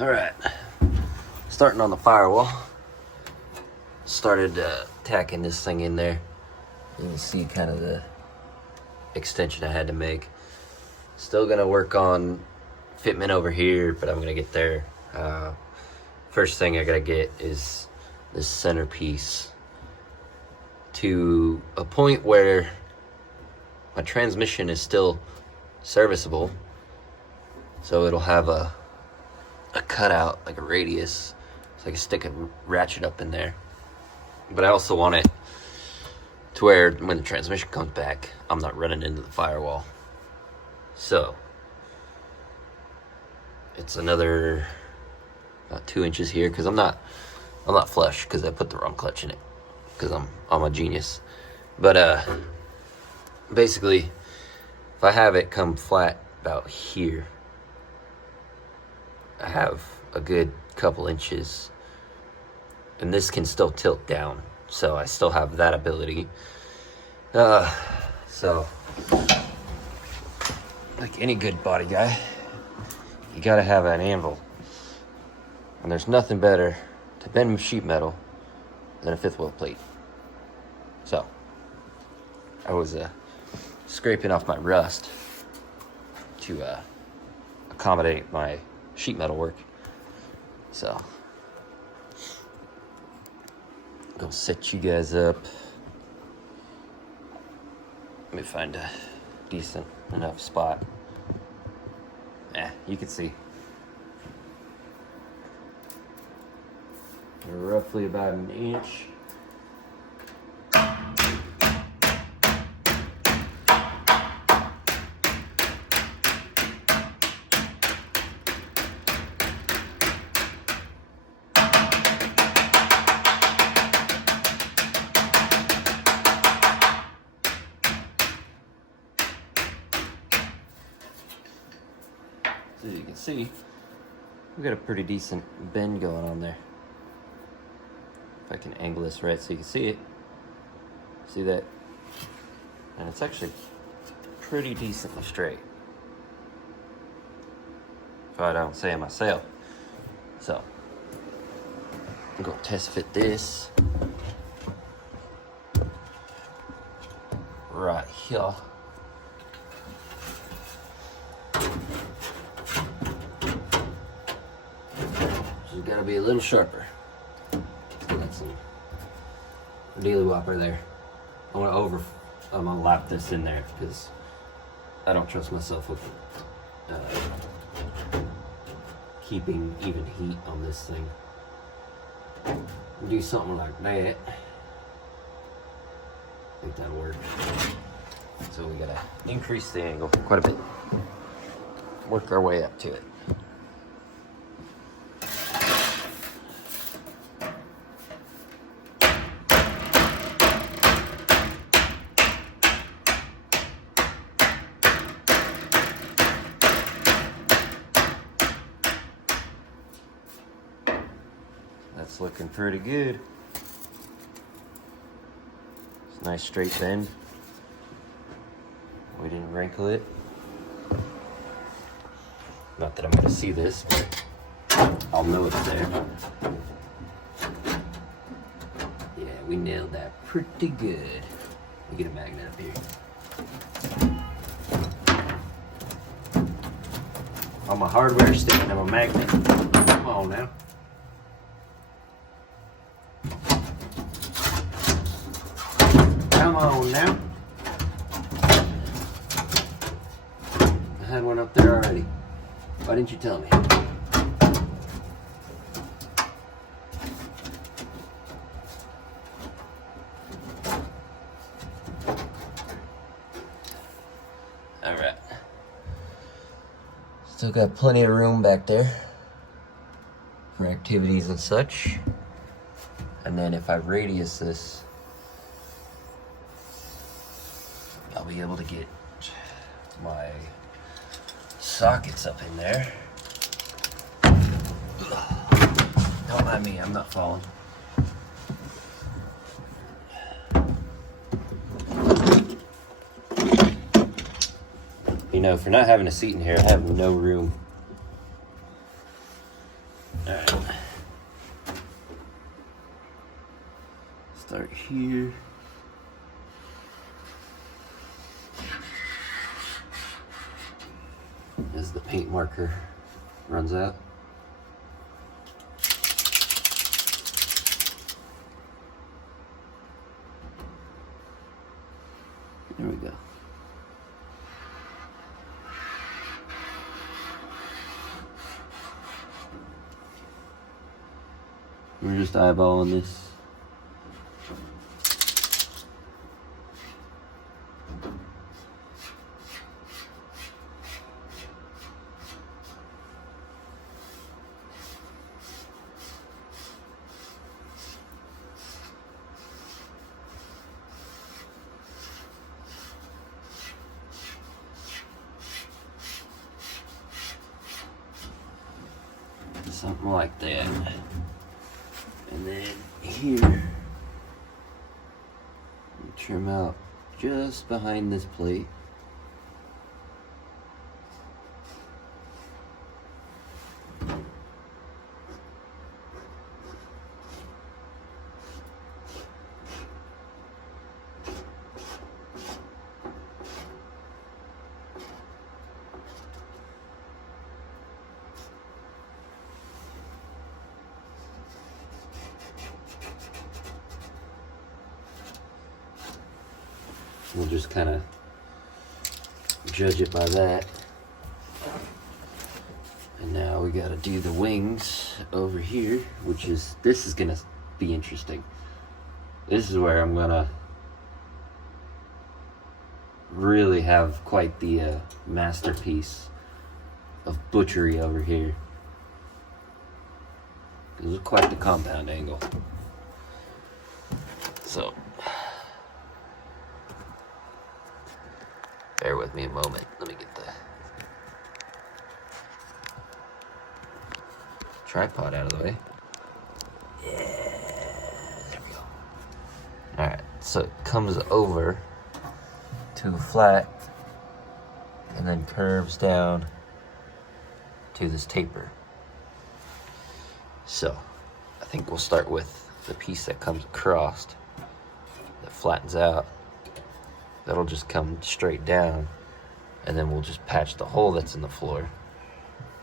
Alright, starting on the firewall. Started tacking this thing in there. You can see kind of the extension I had to make. Still gonna work on fitment over here, but I'm gonna get there. First thing I gotta get is this centerpiece to a point where my transmission is still serviceable, so it'll have a cutout, like a radius, so I can stick a ratchet up in there. But I also want it to where when the transmission comes back, I'm not running into the firewall. So it's another about 2 inches here, because I'm not flush because I put the wrong clutch in it, because I'm a genius. But basically, if I have it come flat about here, I have a good couple inches, and this can still tilt down, so I still have that ability. So like any good body guy, you gotta have an anvil, and there's nothing better to bend sheet metal than a fifth wheel plate. So I was scraping off my rust to accommodate my sheet metal work. So go set you guys up. Let me find a decent enough spot. You can see. Roughly about an inch. As you can see, we got a pretty decent bend going on there. If I can angle this right so you can see it. See that? And it's actually pretty decently straight, if I don't say it myself. So I'm gonna test fit this right here. It's gotta be a little sharper. So that's some dealy whopper there. I'm gonna lap this in there because I don't trust myself with keeping even heat on this thing. Do something like that. I think that'll work. So we gotta increase the angle quite a bit. Work our way up to it. That's looking pretty good. It's a nice straight bend. We didn't wrinkle it. Not that I'm gonna see this, but I'll know it's there. Yeah, we nailed that pretty good. We get a magnet up here. On my hardware stick, I have a magnet. Come on now. Come on now. I had one up there already. Why didn't you tell me? All right. Still got plenty of room back there for activities and such. And then if I radius this, I'll be able to get my sockets up in there. Don't mind me, I'm not falling. You know, for not having a seat in here, I have no room Start here. As the paint marker runs out. There we go. We're just eyeballing this. Something like that. And then here, trim out just behind this plate. We'll just kind of judge it by that. And now we got to do the wings over here, which is, this is going to be interesting. This is where I'm going to really have quite the masterpiece of butchery over here. This is quite the compound angle. So, bear with me a moment. Let me get the tripod out of the way. Yeah, there we go. Alright, so it comes over to flat and then curves down to this taper. So, I think we'll start with the piece that comes across, that flattens out. That'll just come straight down, and then we'll just patch the hole that's in the floor,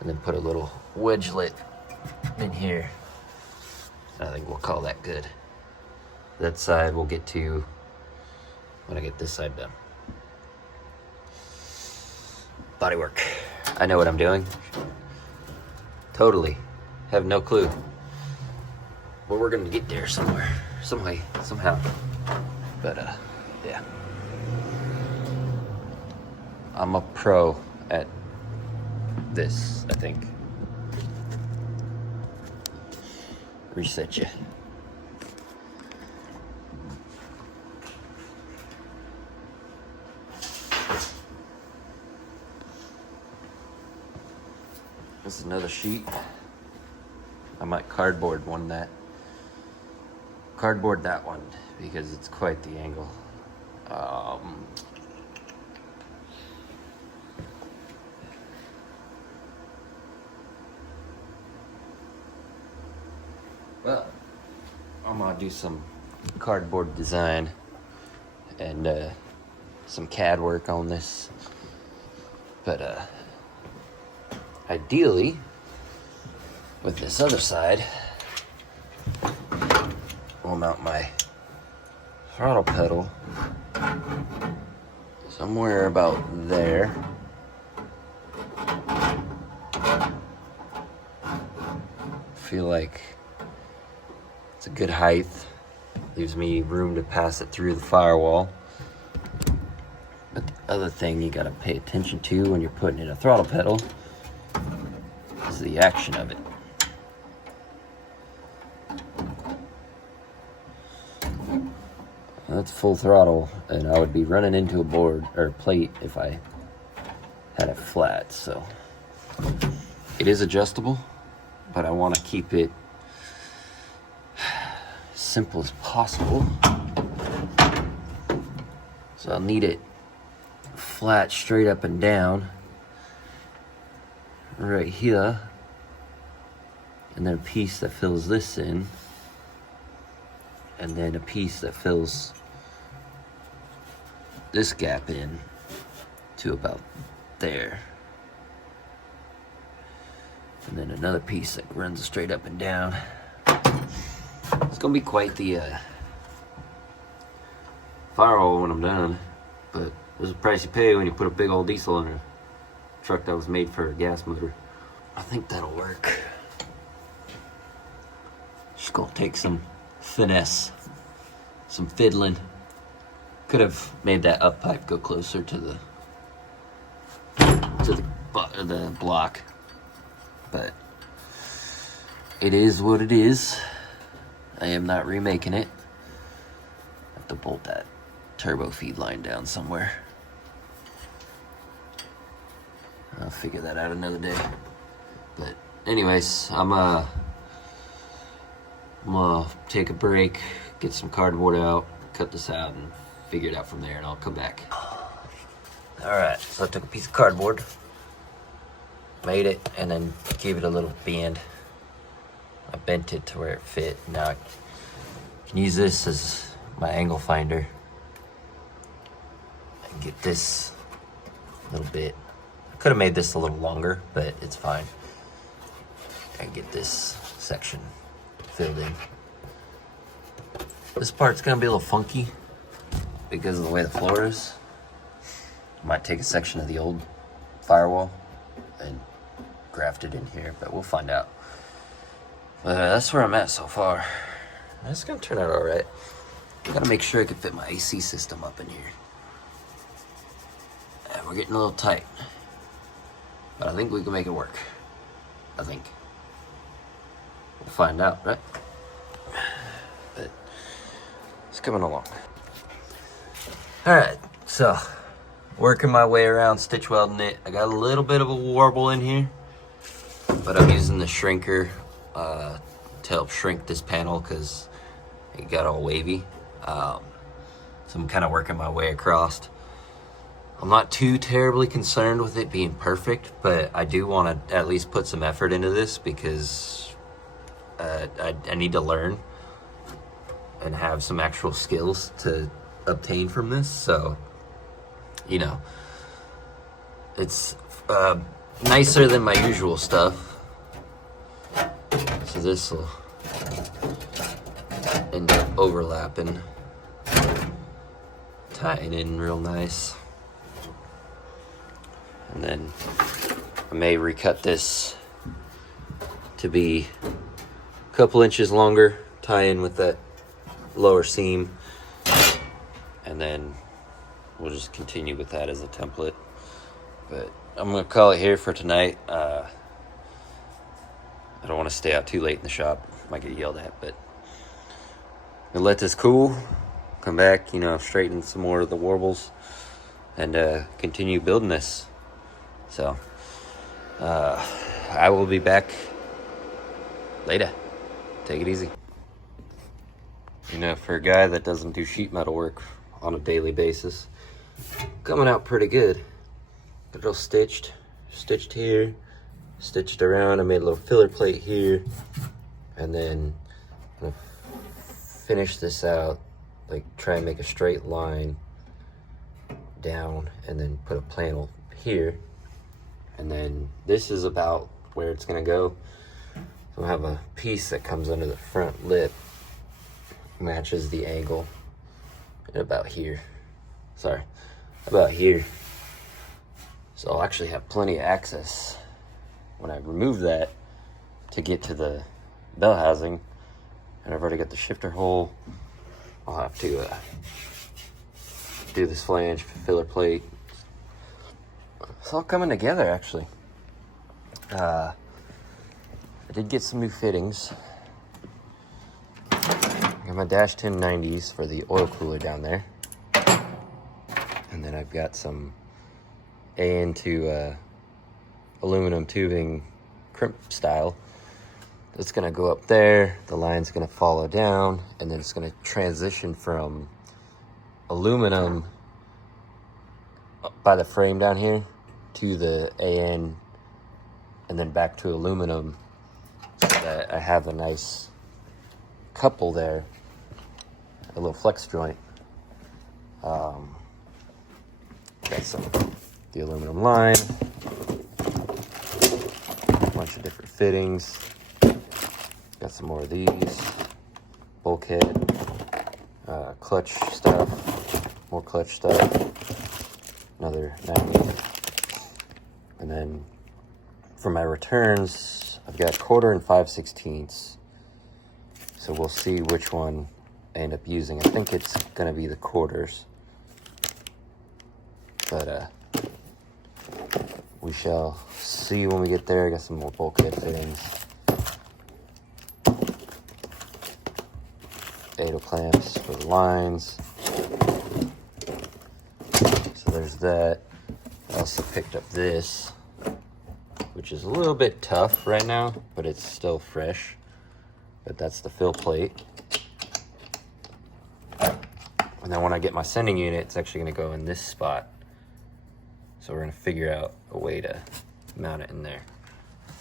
and then put a little wedgelet in here. I think we'll call that good. That side we'll get to when I get this side done. Bodywork. I know what I'm doing. Totally. Have no clue. But we're gonna get there somewhere. Some way, somehow. But yeah. I'm a pro at this, I think. Reset you. This is another sheet. I might cardboard that one because it's quite the angle. Well, I'm gonna do some cardboard design and some CAD work on this, but ideally with this other side I'll mount my throttle pedal somewhere about there. Feel like it's a good height. Leaves me room to pass it through the firewall. But the other thing you gotta pay attention to when you're putting in a throttle pedal is the action of it. That's full throttle, and I would be running into a board or plate if I had it flat. So it is adjustable, but I want to keep it simple as possible. So I'll need it flat, straight up and down right here, and then a piece that fills this in and then a piece that fills this gap in to about there. And then another piece that runs straight up and down. It's gonna be quite the firewall when I'm done, but there's a price you pay when you put a big old diesel in a truck that was made for a gas motor. I think that'll work. Just gonna take some finesse, some fiddling. Could have made that up pipe go closer to the block, but it is what it is. I am not remaking it. I have to bolt that turbo feed line down somewhere. I'll figure that out another day. But anyways, I'm gonna take a break, get some cardboard out, cut this out, and figure it out from there, and I'll come back. Alright, so I took a piece of cardboard, made it, and then gave it a little bend. I bent it to where it fit. Now I can use this as my angle finder and get this little bit. I could have made this a little longer, but it's fine. And get this section filled in. This part's gonna be a little funky because of the way the floor is. I might take a section of the old firewall and graft it in here, but we'll find out. But that's where I'm at so far. It's gonna turn out all right. Gotta make sure I can fit my AC system up in here. And we're getting a little tight, but I think we can make it work. I think. We'll find out, right? But it's coming along. All right, so working my way around stitch welding it. I got a little bit of a warble in here, but I'm using the shrinker to help shrink this panel because it got all wavy. So I'm kind of working my way across. I'm not too terribly concerned with it being perfect, but I do want to at least put some effort into this because I need to learn and have some actual skills to obtain from this. So, you know, it's nicer than my usual stuff. So this will end up overlapping, tying in real nice. And then I may recut this to be a couple inches longer, tie in with that lower seam, and then we'll just continue with that as a template. But I'm gonna call it here for tonight. I don't want to stay out too late in the shop. Might get yelled at, but I'm gonna let this cool, come back, you know, straighten some more of the warbles, and continue building this. So I will be back later. Take it easy. You know, for a guy that doesn't do sheet metal work on a daily basis, coming out pretty good. Got it all stitched here, stitched around. I made a little filler plate here, and then I'm gonna finish this out, like try and make a straight line down, and then put a panel here. And then this is about where it's gonna go. So I have a piece that comes under the front lip, matches the angle, and about here. Sorry, about here. So I'll actually have plenty of access when I remove that to get to the bell housing. And I've already got the shifter hole. I'll have to do this flange filler plate. It's all coming together, actually. I did get some new fittings. Got my dash 1090s for the oil cooler down there. And then I've got some AN to aluminum tubing crimp style. It's gonna go up there, the line's gonna follow down, and then it's gonna transition from aluminum by the frame down here to the AN, and then back to aluminum, so that I have a nice couple there a little flex joint. Got the aluminum line, a bunch of different fittings. Got some more of these, bulkhead, clutch stuff, more clutch stuff, another 90. And then for my returns, I've got 1/4 and 5/16. So we'll see which one I end up using. I think it's gonna be the 1/4s, but we shall see when we get there. I got some more bulkhead fittings, 8 clamps for the lines. So there's that. I also picked up this, which is a little bit tough right now, but it's still fresh. But that's the fill plate. And then when I get my sending unit, it's actually gonna go in this spot. So we're gonna figure out a way to mount it in there.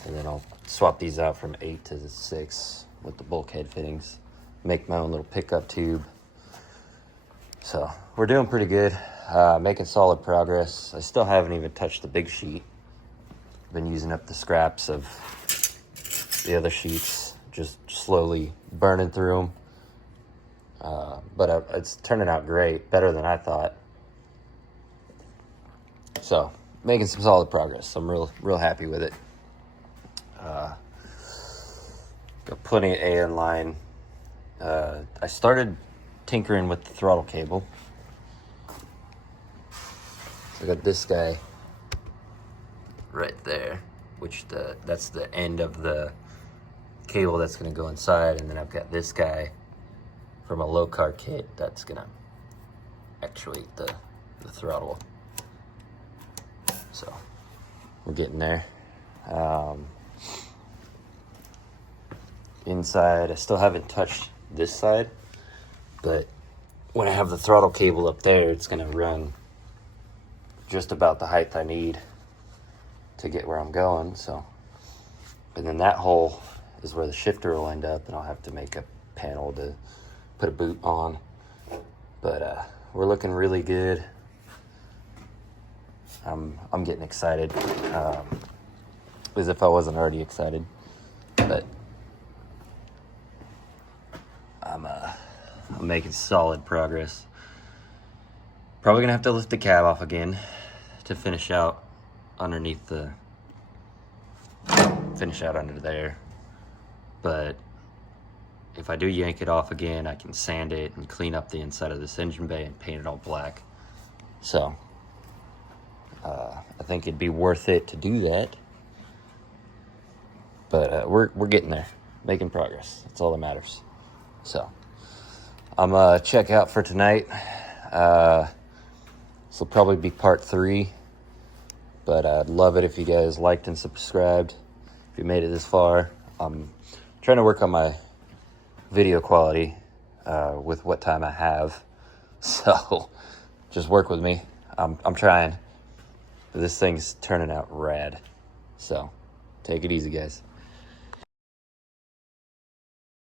And then I'll swap these out from 8 to 6 with the bulkhead fittings. Make my own little pickup tube. So we're doing pretty good, making solid progress. I still haven't even touched the big sheet. Been using up the scraps of the other sheets, just slowly burning through them. But it's turning out great, better than I thought. So making some solid progress. I'm real happy with it. Got plenty of AN line. I started tinkering with the throttle cable. So I got this guy right there, which that's the end of the cable that's going to go inside, and then I've got this guy from a low car kit that's going to actuate the throttle. So we're getting there. Inside, I still haven't touched this side, but when I have the throttle cable up there, it's going to run just about the height I need to get where I'm going. So, and then that hole is where the shifter will end up, and I'll have to make a panel to put a boot on. But we're looking really good. I'm getting excited, as if I wasn't already excited. But I'm making solid progress. Probably gonna have to lift the cab off again to finish out underneath under there. But if I do yank it off again, I can sand it and clean up the inside of this engine bay and paint it all black. So I think it'd be worth it to do that. But we're getting there, making progress. That's all that matters. So I'm check out for tonight. This will probably be part 3, but I'd love it if you guys liked and subscribed. If you made it this far, I'm trying to work on my video quality with what time I have. So just work with me. I'm trying. But this thing's turning out rad. So take it easy, guys.